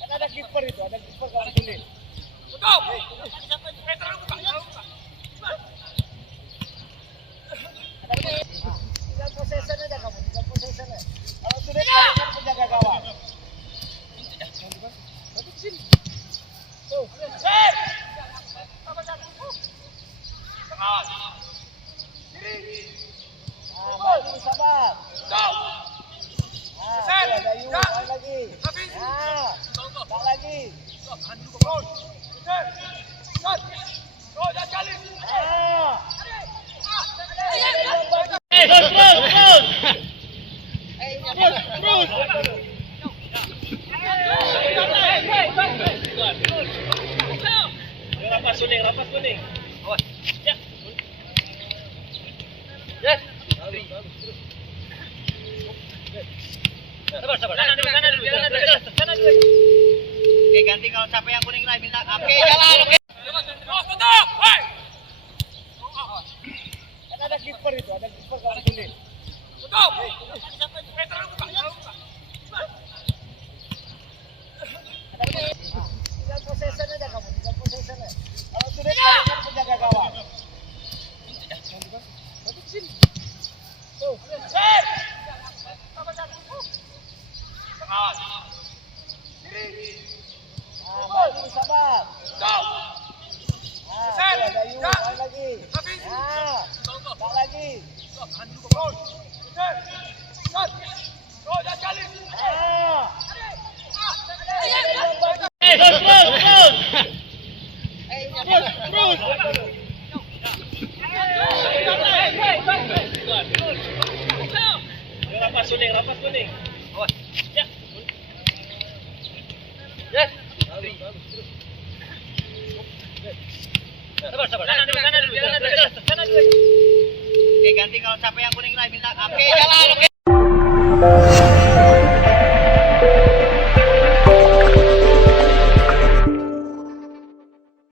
Kan ada kiper itu, ada kiper kalau gini. Tinggal possession aja kamu, tinggal possession aja. Kalau sudah kan penjaga gawang. Tuh. Maju sabar. Ada Yu, main lagi. Tak lagi. Rampas kuning. Awas. Ya. Yes. Sabar. Sana dulu. Oke, ganti kalau capek yang kuning lah minta. Oke, jalan. Oke. Kan ada kiper itu, ada kiper kalau gini. Tinggal possession aja kamu, tinggal possession aja. Kalau sudah kan penjaga gawang. Tuh. Maju sabar. Ada Yu, main lagi. Tak lagi. Rampas kuning. Awas. Ya. Yes. Sabar. Sana dulu. Oke, ganti kalau capek yang kuning lah minta. Oke, jalan. Oke.